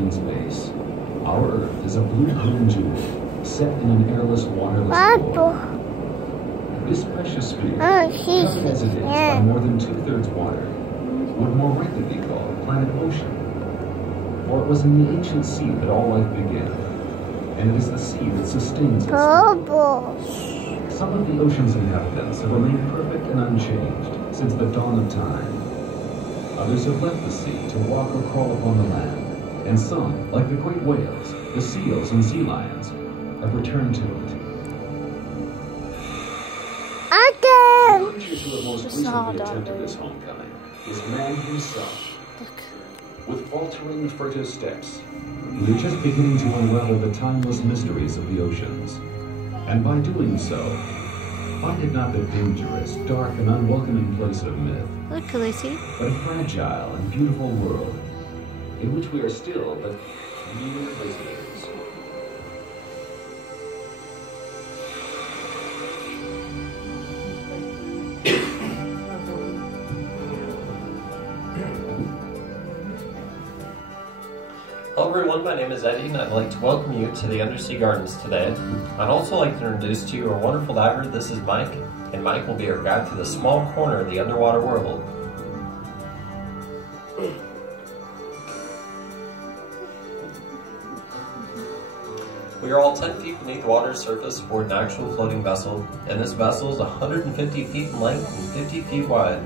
alien's base. Our Earth is a blue-green jewel set in an airless, waterless world. This precious sphere, covered as it is by more than 2/3 water, would more rightly be called planet Ocean. For it was in the ancient sea that all life began, and it is the sea that sustains us. Some of the ocean's inhabitants have remained perfect and unchanged since the dawn of time. Others have left the sea to walk or crawl upon the land, and some, like the great whales, the seals and sea lions, have returned to it. The creature who have most recently attempted this homecoming is man himself. With faltering, furtive steps, we're just beginning to unravel the timeless mysteries of the oceans. And by doing so, find it not the dangerous, dark, and unwelcoming place of myth, look, Khaleesi, but a fragile and beautiful world in which we are still but mere visitors. Hello everyone, my name is Eddie and I'd like to welcome you to the Undersea Gardens today. I'd also like to introduce to you our wonderful diver. This is Mike, and Mike will be our guide through the small corner of the underwater world. We are all 10 feet beneath the water's surface aboard an actual floating vessel, and this vessel is 150 feet in length and 50 feet wide.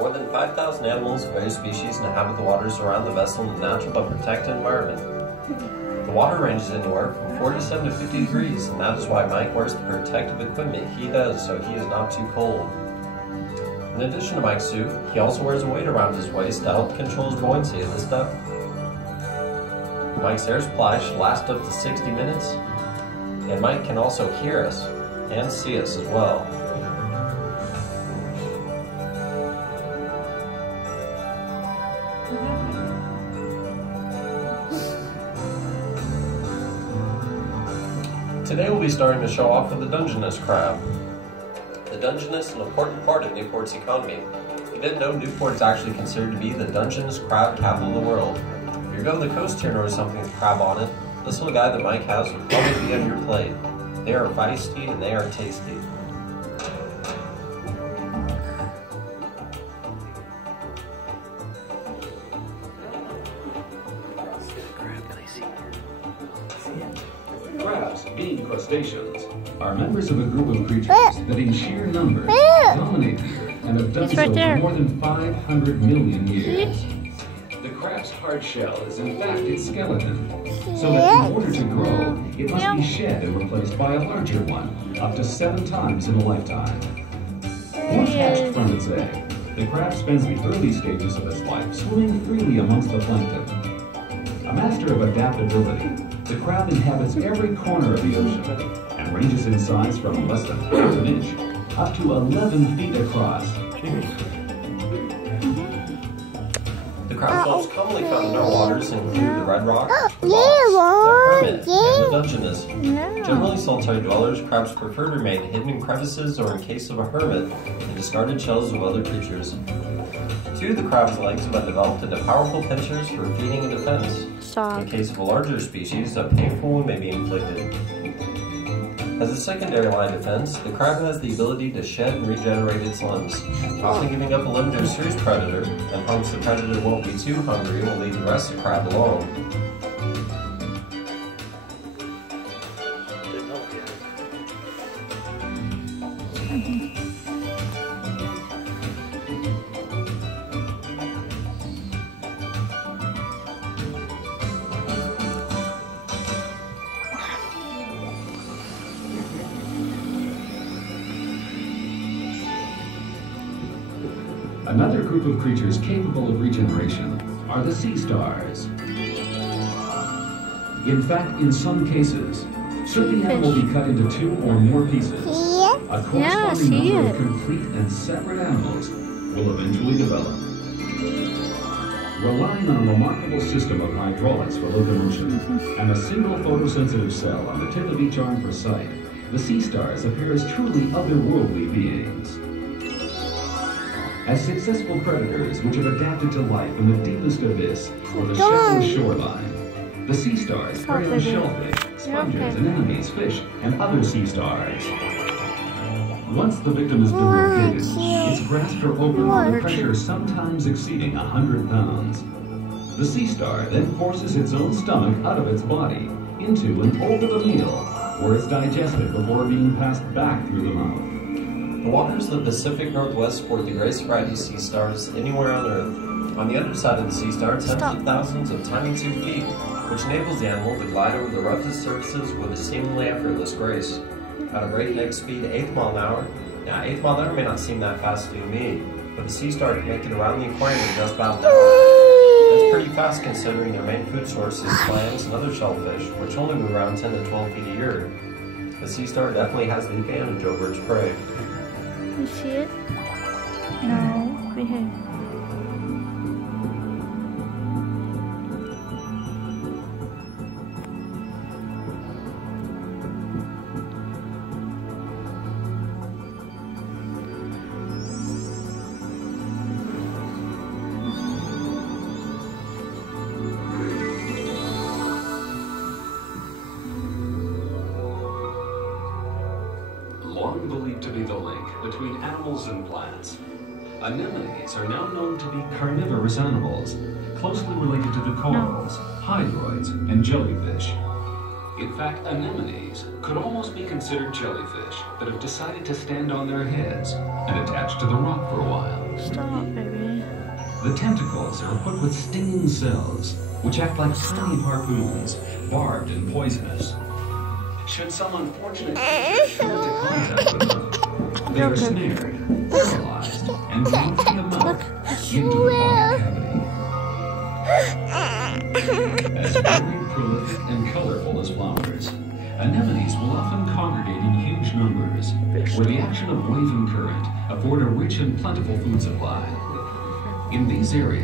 More than 5,000 animals of various species inhabit the waters around the vessel in a natural but protected environment. The water ranges anywhere from 47 to 50 degrees, and that is why Mike wears the protective equipment he does so he is not too cold. In addition to Mike's suit, he also wears a weight around his waist to help control his buoyancy in this depth. Mike's air supply should last up to 60 minutes, and Mike can also hear us and see us as well. Today we'll be starting to show off with the Dungeness crab. The Dungeness is an important part of Newport's economy. If you didn't know, Newport is actually considered to be the Dungeness crab capital of the world. If you go to the coast here and notice something with crab on it, this little guy that Mike has will probably be on your plate. They are feisty and they are tasty. Crabs, being crustaceans, are members of a group of creatures that in sheer numbers dominate the Earth and have done so for more than 500 million years. The crab's hard shell is in fact its skeleton, so that in order to grow, it must be shed and replaced by a larger one, up to 7 times in a lifetime. Once hatched from its egg, the crab spends the early stages of its life swimming freely amongst the plankton. A master of adaptability, the crab inhabits every corner of the ocean and ranges in size from less than half an inch up to 11 feet across. The crabs most commonly found in our waters include the red rock, the box, the hermit, and the Dungeness. Generally solitary dwellers, crabs prefer to remain hidden in crevices or, in case of a hermit, in discarded shells of other creatures. 2 of the crab's legs have been developed into powerful pincers for feeding and defense. In case of a larger species, a painful wound may be inflicted. As a secondary line of defense, the crab has the ability to shed and regenerate its limbs, often giving up a limb to a serious predator, and hopes the predator won't be too hungry and will leave the rest of the crab alone. Another group of creatures capable of regeneration are the sea stars. In fact, in some cases, should the animal be cut into 2 or more pieces, a corresponding number of complete and separate animals will eventually develop. Relying on a remarkable system of hydraulics for locomotion and a single photosensitive cell on the tip of each arm for sight, the sea stars appear as truly otherworldly beings. As successful predators which have adapted to life in the deepest abyss or the shallow shoreline, The sea stars prey on shellfish, sponges, anemones, fish, and other sea stars. Once the victim has been located, its grasps are open with pressure sometimes exceeding 100 pounds. The sea star then forces its own stomach out of its body, into and over the meal, where it's digested before being passed back through the mouth. The waters of the Pacific Northwest sport the greatest variety of sea stars anywhere on Earth. On the other side of the sea star, tens of thousands of tiny tube feet, which enables the animal to glide over the roughest surfaces with a seemingly effortless grace. At a breakneck speed, 8 miles an hour. Now, 8 miles an hour may not seem that fast to me, but the sea star can make it around the aquarium in just about an hour. That's pretty fast considering their main food source is clams and other shellfish, which only move around 10 to 12 feet a year. The sea star definitely has the advantage over its prey. You see it? No, behave. Long believed to be the link between animals and plants, anemones are now known to be carnivorous animals, closely related to the corals, hydroids, and jellyfish. In fact, anemones could almost be considered jellyfish that have decided to stand on their heads and attach to the rock for a while. Stop, baby. The tentacles are equipped with stinging cells, which act like tiny harpoons, barbed and poisonous. Should some unfortunate creature come into contact with them, they are snared, paralyzed, and dropped in the mouth into the body cavity. As very prolific and colorful as flowers, anemones will often congregate in huge numbers, where the action of wave and current afford a rich and plentiful food supply. In these areas,